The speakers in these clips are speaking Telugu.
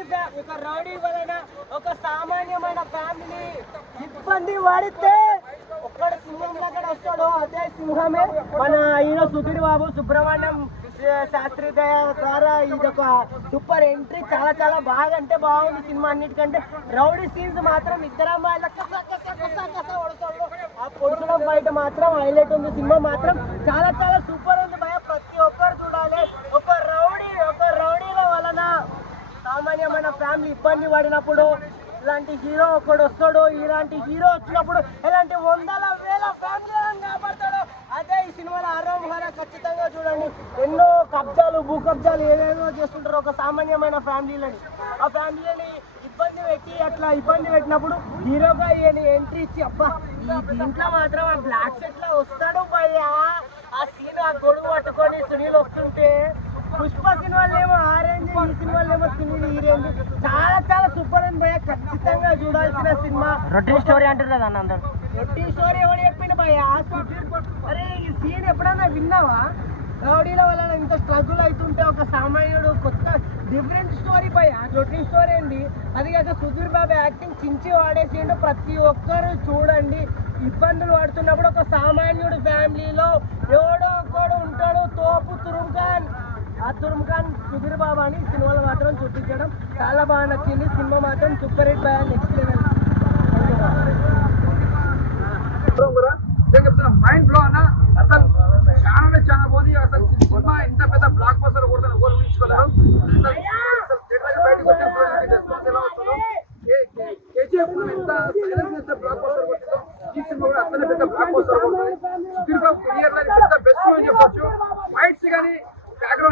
రౌడీ ఒక రౌడీ వలన ఒక సామాన్యమైన ఫ్యామిలీ ఇబ్బంది పడితే ఒక్కడ సింహం దగ్గర వస్తాడు అదే సింహమే. మన ఈయన సుధీర్ బాబు సుబ్రహ్మణ్యం శాస్త్రి ద్వారా ఇదొక సూపర్ ఎంట్రీ. చాలా చాలా బాగా అంటే బాగుంది సినిమా అన్నిటికంటే. రౌడీ సీన్స్ మాత్రం ఇద్దరం అమ్మాయిల ఆ పొడుచడం బయట మాత్రం హైలైట్ ఉంది. సినిమా మాత్రం చాలా చాలా సూపర్ ఉంది భయ ప్రతి ఒక్కరు చూడాలి ఒక రౌడీ ఒక రౌడీల వలన సామాన్యమైన ఫ్యామిలీ ఇబ్బంది పడినప్పుడు ఇలాంటి హీరో ఒకడు వస్తాడు ఇలాంటి హీరో వచ్చినప్పుడు ఇలాంటి వందల వేల ఫ్యామిలీలను కాపాడతాడు. అదే ఈ సినిమాలో ఆరో ఖచ్చితంగా చూడండి. ఎన్నో కబ్జాలు భూ కబ్జాలు ఏదేదో చేస్తుంటారు ఒక సామాన్యమైన ఫ్యామిలీలని. ఆ ఫ్యామిలీని ఇబ్బంది పెట్టి అట్లా ఇబ్బంది పెట్టినప్పుడు హీరోగా ఈయన ఎంట్రీ ఇచ్చి అబ్బా ఈ దీంట్లో మాత్రం ఆ బ్లాక్ సెట్లో వస్తాడు భయ్యా. ఆ సీన్ ఆ గొడుగు పట్టుకొని సునీల్ వస్తుంటే పుష్ప సినిమాలో ఏమో ఆరెంజ్ ఈ సినిమాలో ఏమో సునీల్ ఈ రేంజ్. చాలా చాలా సూపర్ అని భయ్య. ఖచ్చితంగా చూడాల్సిన సినిమా. రొటీన్ స్టోరీ అంటారు కదా అన్న అందరు. రొటీన్ స్టోరీ ఎవడు చెప్పిండు సుధీర్ అరే ఈ సీన్ ఎప్పుడన్నా విన్నావా? రౌడీల వల్ల ఇంత స్ట్రగుల్ అవుతుంటే ఒక సామాన్యుడు కొత్త డిఫరెంట్ స్టోరీ భయ్య. రొటీన్ స్టోరీ ఏంది? అది కాక సుధీర్ బాబు యాక్టింగ్ చించి వాడేసిండు ప్రతి ఒక్కరు చూడండి. ఇబ్బందులు పడుతున్నప్పుడు ఒక సామాన్యుడు ఫ్యామిలీలో ఎవడో ఒకడు ఉంటాడు తోపు తురుంఖాన్ ఆ తురుంఖాన్ సుధీర్ బాబు అని సినిమాలో మాత్రం చూపించడం చాలా బాగా నచ్చింది. సినిమా మాత్రం సూపర్ హిట్ బాగా నెక్స్ట్ లెవెల్ మైండ్ బ్లో అన్న అసలు చాలా చాలా బాగుంది అసలు సినిమా ఇంత పెద్ద బ్లాక్ బస్టర్ కొడుతున్న ఎవరు ఊహించుకోలేరు అసలు అసలు బయటకు రెస్పాన్స్ ఎలా వస్తుందో. కేజీఎఫ్ ఎంత సైలెన్స్ ఎంత బ్లాక్ బస్టర్ కొట్టిందో ఈ సినిమా కూడా పెద్ద బ్లాక్ బస్టర్ కొడుతుంది. సుధీర్ బాబు కెరియర్లో పెద్ద బెస్ట్ అని చెప్పొచ్చు. ఫైట్స్ కానీ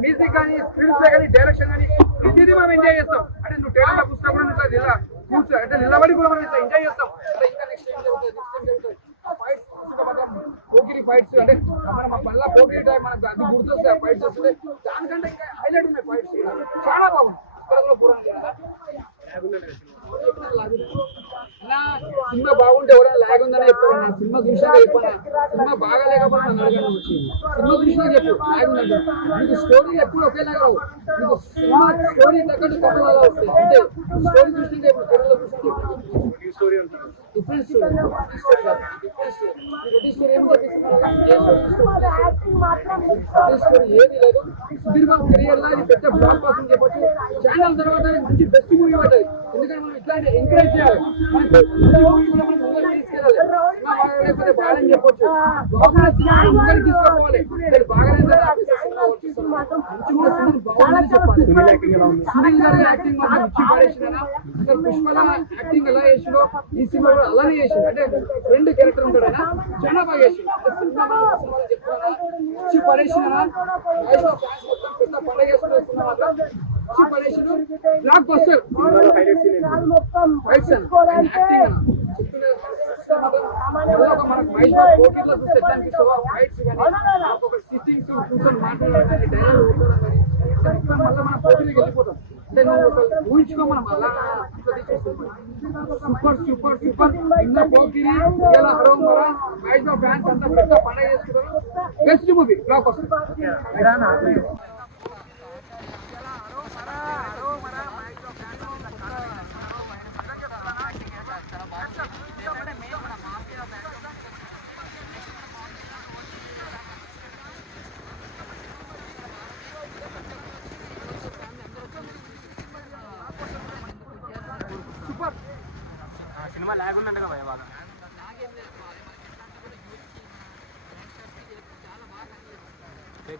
మ్యూజిక్ కానీ స్క్రీన్ ప్లే కానీ డైరెక్షన్ కానీ ప్రతిదీ మనం ఎంజాయ్ చేస్తాం. అంటే నువ్వు ట్రైలర్లో కూర్చున్నా కూడా ఇట్లా నిల- కూర్చో అంటే నిలబడి కూడా మనం ఇట్లా ఎంజాయ్ చేస్తాం. అంటే ఇంకా నెక్స్ట్ ఏం జరుగుతుంది నెక్స్ట్ ఏం జరుగుతుంది. ఫైట్స్ పోకిరి ఫైట్స్ అంటే మన మన పోకిరి టైం మనకు అది గుర్తొస్తాయి ఆ ఫైట్స్ వస్తుంది దానికంటే ఇంకా హైలైట్ ఉన్నాయి ఫైట్స్ చాలా బాగుంది ఇక్కడ కూడా పూర్వం సినిమా బాగుంటే ఎవరైనా లాగ్ ఉందని చెప్తారు. సినిమా చూసినా చెప్పాను? సినిమా బాగా లేకపోతే అడగడం అడగను సినిమా చూసినా చెప్పు లాగ్ ఉందంటే నీకు స్టోరీ ఎప్పుడు ఒకేలాగా రావు మీకు సినిమా స్టోరీ తగ్గట్టు కథలు వస్తాయి. అంటే స్టోరీ చూస్తుంటే ఇప్పుడు కథలో చూస్తుంటే different story different story different story story ఏం చెప్పేసి స్టోరీ ఏది లేదు సుధీర్ బాబు పెద్ద బ్లాక్ చెప్పొచ్చు ఛానల్ తర్వాత మంచి బెస్ట్ మూవీ పడ్డది ఎందుకంటే మనం ఇట్లాంటి ఎంకరేజ్ చేయాలి తీసుకెళ్ళాలి బాగా లేకపోతే బాగాలని చెప్పొచ్చు ముందరికి తీసుకుపోవాలి మంచి కూడా బాగుందని చెప్పాలి సునీల్ గారి యాక్టింగ్ మాత్రం అసలు పుష్పల యాక్టింగ్ ఎలా చేసినో ఈ సినిమా కూడా అలానే చేసింది అంటే రెండు క్యారెక్టర్ ఉంటాడు ఆయన. చాలా బాగా చేసింది సినిమా మనం సినిమాలో చెప్తున్నా ఇచ్చి పడేసిన పెద్ద పండగ చేసుకునే సినిమా మాత్రం ఇచ్చి బ్లాక్ బస్టర్ మనకు మహేష్ బాబు పోటీలో ఫైట్స్ కానీ ఒక సిట్టింగ్స్ కూర్చొని మాట్లాడడం కానీ డైలాగ్ మళ్ళీ మన పోటీలోకి వెళ్ళిపోతాం. అంటే నువ్వు అసలు సూపర్ సూపర్ సూపర్. ఇంత పోకిరి ఇలా హరోమరా మహేష్ బాబు ఫ్యాన్స్ అంతా పెద్ద పండగ చేసుకుంటారు. బెస్ట్ మూవీ బ్లాక్ వస్తుంది సూపర్ సినిమా లాగ్ ఉందంట కదా బాగా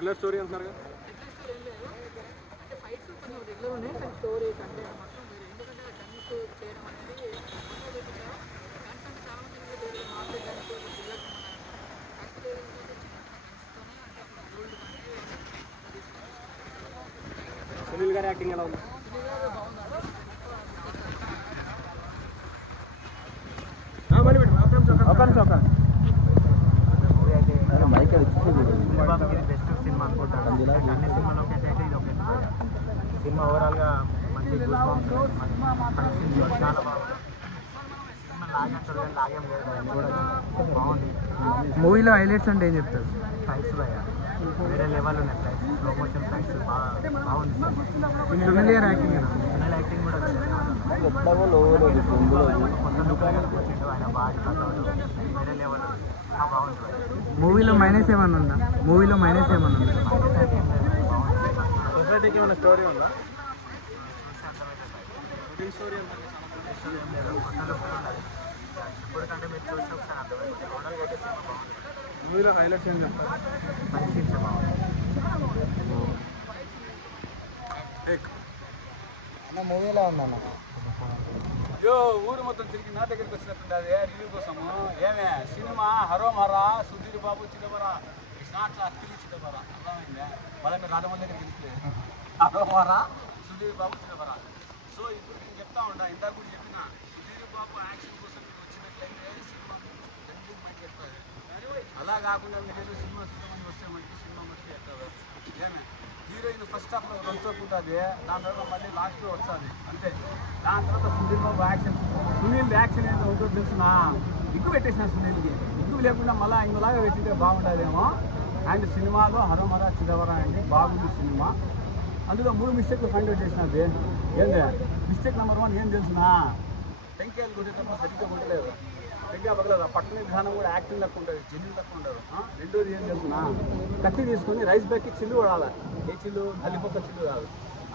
రెగ్యులర్ స్టోరీ అంటున్నారు సునీల్ గారి యాక్టింగ్ ఎలా ఉంది? అనుకుంటాను అన్ని సినిమాలోకి అయితే ఇది ఒక సినిమా. ఓవరాల్గా మంచి చాలా బాగుంది. సినిమా మూవీలో హైలైట్స్ అంటే ఏం చెప్తారు? ఫైట్స్ భయ వేరే లెవెల్ ఉన్నాయి. ఫ్లైట్స్ స్లో మోషన్ ఫ్లైట్స్ బాగా బాగుంది సునీల్ యాక్టింగ్ సునీల్ యాక్టింగ్ కూడా కొత్త ఆయన కట్అవుట్ వేరే లెవెల్ మూవీలో మైనస్ ఏమన్నా ఉందా? మూవీలో మైనస్ ఏమన్నా ఉందా? సొసైటీకి ఏమైనా స్టోరీ ఉందా? మూవీలో హైలైట్స్ బాగుంది అన్న మూవీలో ఉందన్న? యో ఊరు మొత్తం తిరిగి నా దగ్గరికి వచ్చినట్టుండది రివ్యూ కోసము ఏమే సినిమా హరో మరా సుధీర్ బాబు చిదబరా ఇట్స్ నాట్ అత్తిలి చిదబరా అర్థమైందా పదండి రాజమౌళి దగ్గరికి వెళ్ళిపోయి హరో మరా సుధీర్ బాబు చిదబరా సో ఇప్పుడు నేను చెప్తా ఉంటా ఇందాక కూడా చెప్పిన సుధీర్ బాబు యాక్షన్ కోసం మీరు వచ్చినట్లయితే సినిమా ఎందుకు మంచి చెప్తారు అలా కాకుండా మీరు ఏదో సినిమా చూద్దామని వస్తే మనకి సినిమా మంచి చెప్తారు ఏమే? హీరోయిన్ ఫస్ట్ హాఫ్లో రొంచోపు ఉంటుంది. దాని తర్వాత మళ్ళీ లాస్ట్లో వస్తుంది. అంతే. దాని తర్వాత సునీల్ బాబు యాక్షన్ సునీల్ యాక్షన్ ఏంటో ఉంటుందో తెలిసిన? ఎక్కువ పెట్టేసిన సునీల్కి. ఎక్కువ లేకుండా మళ్ళీ ఇంకోలాగా పెట్టింటే బాగుంటుందేమో అండ్ సినిమాలో హరమర చిదవర అండి. బాగుంది సినిమా. అందులో మూడు మిస్టేక్లు ఫైండ్ అవుట్ చేసినది ఏంది? మిస్టేక్ నెంబర్ వన్ ఏం తెలిసిన? టెంకాయలు కొట్టేటప్పుడు సరిగ్గా కొట్టలేదు. సరిగ్గా పక్కన పట్టణ విధానం కూడా యాక్టింగ్ లెక్క ఉండదు జెన్యున్ లెక్క ఉండదు రెండోది ఏం చేస్తున్నా కత్తి తీసుకుని రైస్ బ్యాగ్కి చిల్లు పడాలి. ఏ చిల్లు? అల్లిపొక్క చిల్లు కాదు.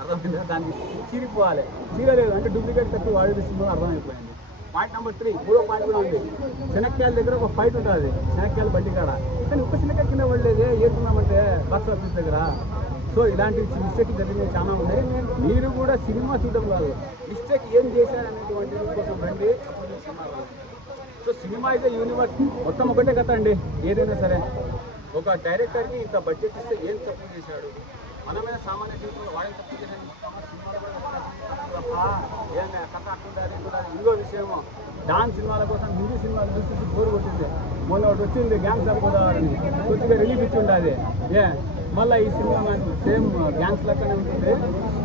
అర్థమైందా? దానికి చీరిపోవాలి. చీరలేదు అంటే డూప్లికేట్ కత్తి వాడేస్తుందో అర్థమైపోయింది. పాయింట్ నెంబర్ త్రీ మూడో పాయింట్ కూడా ఉంది. శనక్కాయల దగ్గర ఒక ఫైట్ ఉంటుంది. శనక్కాయల బండి కాడ కానీ ఒక్క శనక్కాయ కింద పడలేదే. ఏరుకున్నామంటే బాక్స్ ఆఫీస్ దగ్గర. సో ఇలాంటి మిస్టేక్ జరిగినవి చాలా ఉన్నాయి. మీరు కూడా సినిమా చూడడం కాదు. మిస్టేక్ ఏం చేశారనేటువంటి కోసం రండి. సో సినిమా అయితే యూనివర్స్. మొత్తం ఒకటే కథ అండి. ఏదైనా సరే. ఒక డైరెక్టర్కి ఇంత బడ్జెట్ ఇస్తే ఏం తప్పు చేశాడు? మనమైన సామాన్య జీవితంలో వాడిని తప్పు చేశాడు? తప్ప ఏం కథ అట్టుండాలి ఇంకో విషయము. డాన్స్ సినిమాల కోసం హిందీ సినిమాలు చూసి బోర్ కొట్టింది. మొన్న ఒకటి వచ్చింది గ్యాంగ్స్ ఆఫ్ గోదావరి కొద్దిగా రిలీఫ్ ఇచ్చి ఉండాలి. ఏ? మళ్ళీ ఈ సినిమా సేమ్ గ్యాంగ్స్ లెక్కనే ఉంటుంది.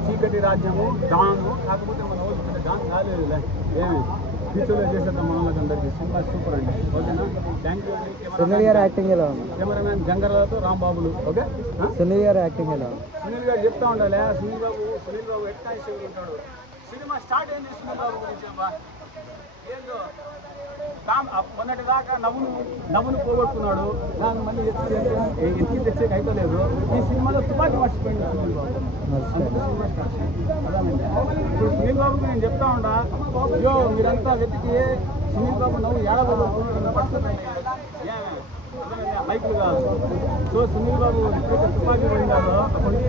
చీకటి రాజ్యము డాన్ కాకపోతే మన వాళ్ళు డాన్ కాలేదులే ఏమి? ఫ్యూచర్లో చేసేద్దాం మన అందరికీ సినిమా సూపర్ అండి. ఓకేనా? థ్యాంక్ యూ సునీల్ గారి యాక్టింగ్ ఎలా ఉంది? కెమెరామ్యాన్ గంగరాలతో రాంబాబులు. ఓకే? సునీల్ గారి యాక్టింగ్ ఎలా ఉంది? సునీల్ గారు చెప్తా ఉండాలి. సునీల్ బాబు సునీల్ బాబు ఎట్లా ఉంటాడు సినిమా స్టార్ట్ అయింది సునీల్ బాబు గురించి మొన్నటిదాకా నవ్వును నవ్వును పోగొట్టుకున్నాడు. దాని మళ్ళీ ఎత్తి ఎత్తి- ఎత్తి తెచ్చేకి అయిపోలేదు. ఈ సినిమాలో తుపాకీ మర్చిపోయింది సునీల్ బాబు. ఇప్పుడు సునీల్ బాబుకి నేను చెప్తా ఉండా అయ్యో మీరంతా వెతికి సునీల్ బాబు నవ్వు ఏడబోతున్నాడు పడుతుంది ఏమే కాదు. సో సునీల్ బాబు ఎప్పుడైతే తుపాకీ పోయిందాలో అప్పుడు నుంచి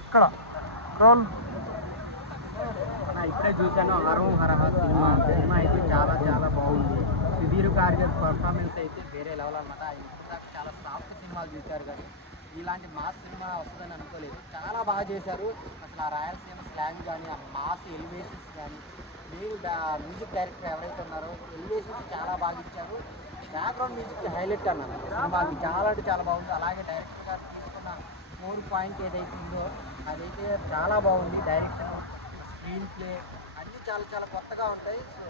ఇక్కడ రోల్ ఇప్పుడే చూశాను హరం హరహ సినిమా సినిమా అయితే చాలా చాలా బాగుంది. సుధీర్ గారి పర్ఫార్మెన్స్ అయితే వేరే లెవెల్ అనమాట ఇప్పుడు చాలా సాఫ్ట్ సినిమాలు చూశారు కానీ ఇలాంటి మాస్ సినిమా వస్తుందని అనుకోలేదు. చాలా బాగా చేశారు. అసలు ఆ రాయలసీమ స్లాంగ్ కానీ ఆ మాస్ ఎలివేషన్స్ కానీ మీరు మ్యూజిక్ డైరెక్టర్ ఎవరైతే ఉన్నారో ఎలివేషన్స్ చాలా బాగా ఇచ్చారు. బ్యాక్గ్రౌండ్ మ్యూజిక్ హైలైట్ అన్నారు. సినిమాకి చాలా అంటే చాలా బాగుంది. అలాగే డైరెక్టర్ గారు తీసుకున్న ఫోర్ పాయింట్ ఏదైతే ఉందో అదైతే చాలా బాగుంది. డైరెక్షన్ స్క్రీన్ ప్లే అన్నీ చాలా చాలా కొత్తగా ఉంటాయి. So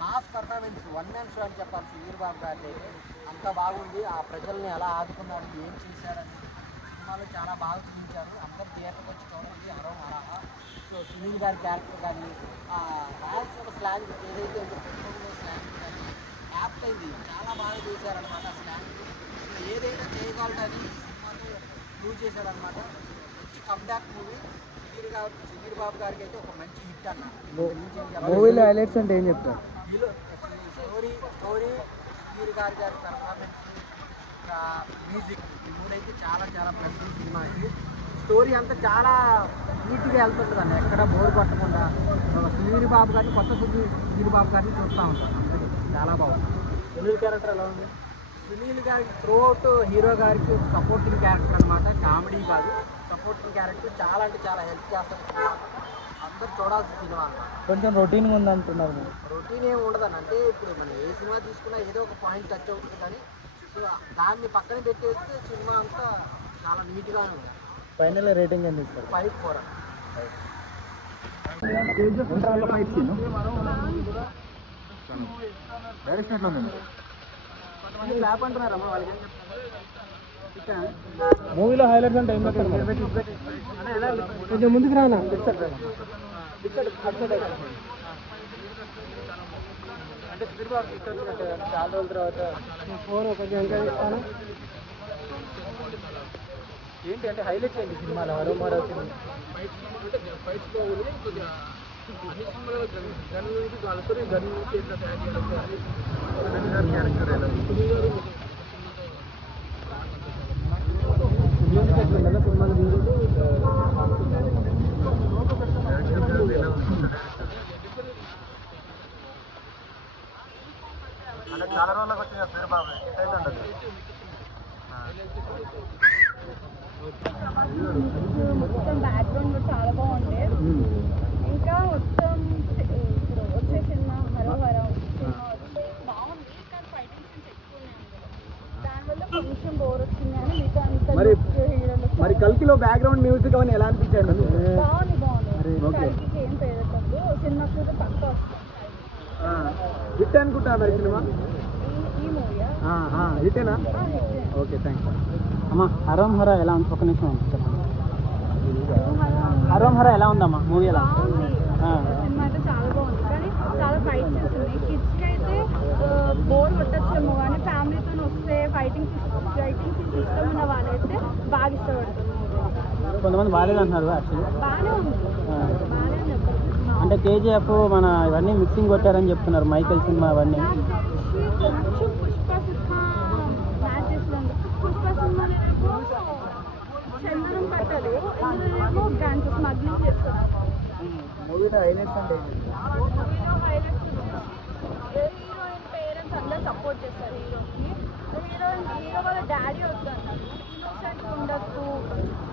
mass performance one man show అని చెప్పాలి సుధీర్ బాబు గారి అయితే. అంత బాగుంది. ఆ ప్రజల్ని ఎలా ఆదుకున్నారు ఏం చేశారని సినిమాలో చాలా బాగా చూపించారు. అందరు థియేటర్కి వచ్చి చూడండి అరవ హరహ సో సునీల్ గారి క్యారెక్టర్ కానీ ఆ రాయలసీమ స్లాంగ్ ఏదైతే ఉందో స్లాంగ్ కానీ యాప్ట్ అయింది. చాలా బాగా చేశారనమాట స్లాంగ్ ఏదైతే ఏదైనా చేయగలడని ఈ సినిమాతో ప్రూవ్ చేశాడనమాట మంచి కమ్బ్యాక్ మూవీ బాబు గారికి అయితే ఒక మంచి హిట్ అన్న. మూవీలో హైలైట్స్ అంటే ఏం చెప్తారు? స్టోరీ స్టోరీ సుధీర్ గారి గారి పెర్ఫార్మెన్స్ ఇంకా మ్యూజిక్ ఈ మూడైతే చాలా చాలా ప్లస్ సినిమాకి స్టోరీ అంతా చాలా నీట్గా వెళ్తుంటుంది అన్న ఎక్కడ బోర్ కొట్టకుండా. ఒక సుధీర్ బాబు గారిని కొత్త సుధీర్ బాబు గారిని చూస్తూ ఉంటాం అందరికీ చాలా బాగుంది సునీల్ క్యారెక్టర్ ఎలా ఉంది? సునీల్ గారికి త్రోట్ హీరో గారికి సపోర్టింగ్ క్యారెక్టర్ అనమాట కామెడీ కాదు. సపోర్టింగ్ క్యారెక్టర్ చాలా అంటే చాలా హెల్ప్ చేస్తారు అందరు చూడాల్సిన సినిమా కొంచెం రొటీన్గా ఉంది అంటున్నారు మీరు. రొటీన్ ఏమి ఉండదు అంటే ఇప్పుడు మనం ఏ సినిమా తీసుకున్నా ఏదో ఒక పాయింట్ టచ్ అవుతుంది కానీ సో దాన్ని పక్కన పెట్టేస్తే సినిమా అంతా చాలా నీట్గానే ఉంది. ఫైనల్ రేటింగ్ ఎంత ఇస్తారు ఫైవ్ ఫోర్ డైరెక్షన్ ఎట్లా ఉంది? ల్యాప్ అంటున్నారమ్మా వాళ్ళకి ఏం చెప్తాను మూవీలో హైలైట్స్ అంటే ఏం కొంచెం ముందుకు రానా? చాలా రోజుల తర్వాత ఫోన్ కొంచెం ఎంకరేజ్ ఇస్తాను ఏంటి అంటే హైలైట్స్ ఏంటి సినిమాలో హరో మరో సినిమా. ఫైట్స్ బాగుంది కొద్దిగా అన్ని సినిమాలో గన్ గన్ నుంచి కాలుస్తారు గన్ నుంచి ఎట్లా తయారు చేయాలి. క్యారెక్టర్ ఎలా మ్యూజిక్ ఎట్లుందా సినిమాలో అంటే చాలా రోజులకు వచ్చింది పేరు బాబు ఉండదు. మొత్తం బ్యాక్గ్రౌండ్ కూడా చాలా బాగుండే ఇంకా మొత్తం ఇప్పుడు వచ్చే సినిమా హరో హరో సినిమా వచ్చి బాగుంది కానీ ఫైటింగ్ సీన్స్ ఎక్కువ ఉన్నాయి దానివల్ల కొంచెం బోర్ వచ్చింది అని మిగతా అంతా మరి- కల్కిలో బ్యాక్గ్రౌండ్ మ్యూజిక్ అవన్నీ ఎలా అనిపించాడు బాగుంది బాగుంది. ఓకే. కలికి ఏం పేరొద్దు సినిమా కూడా పక్క వస్తుంది హిట్ అనుకుంటా మరి సినిమా? హిట్టేనా? Okay thanks. అమ్మా హరం హర ఎలా ఉంది? ఒక నిమిషం చెప్పండి. హరం హర ఎలా ఉందమ్మా? మూవీ ఎలా. సినిమా అయితే చాలా బాగుంది. కానీ చాలా ఫైట్ సీన్స్ ఉన్నాయి కిడ్స్కి అయితే బోర్ కొట్టచ్చేమో కానీ ఫ్యామిలీతో వస్తే ఫైటింగ్ ఫైటింగ్ ఇష్టం ఉన్న వాళ్ళైతే బాగా ఇష్టపడతారు కొంతమంది బాగాలేదు అంటున్నారు యాక్చువల్లీ. బాగానే ఉంది. అంటే కేజీఎఫ్ మన ఇవన్నీ మిక్సింగ్ కొట్టారని చెప్తున్నారు. మైకేల్ సినిమా అవన్నీ. గన్స్ చేస్తారు. మూవీలో హైలైట్స్ అంటే మూవీలో హైలైట్స్ హీరోయిన్ పేరెంట్స్ అందరు సపోర్ట్ చేస్తారు హీరోకి. హీరోయిన్ హీరో వాళ్ళ డాడీ వద్దన్నారు. ఇన్నోసెంట్ ఉండద్దు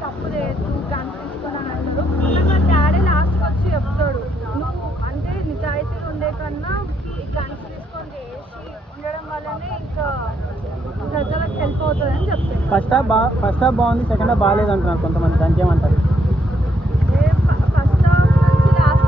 తప్పు చేయొద్దు గన్ తీసుకొని అని అంటారు కానీ వాళ్ళ డాడీ లాస్ట్కి వచ్చి చెప్తాడు. నువ్వు అంటే నిజాయితీగా ఉండే కన్నా ఈ గన్స్ తీసుకొని చేసి ఉండడం వల్లనే ఇంకా ప్రజలకు హెల్ప్ అవుతుంది అని చెప్తాడు ఫస్ట్ హాఫ్ బా ఫస్ట్ హాఫ్ బాగుంది సెకండ్ హాఫ్ బాగాలేదు అంటున్నారు కొంతమంది దానికి ఏమంటారు ఫస్ట్ హాఫ్ నుంచి లాస్ట్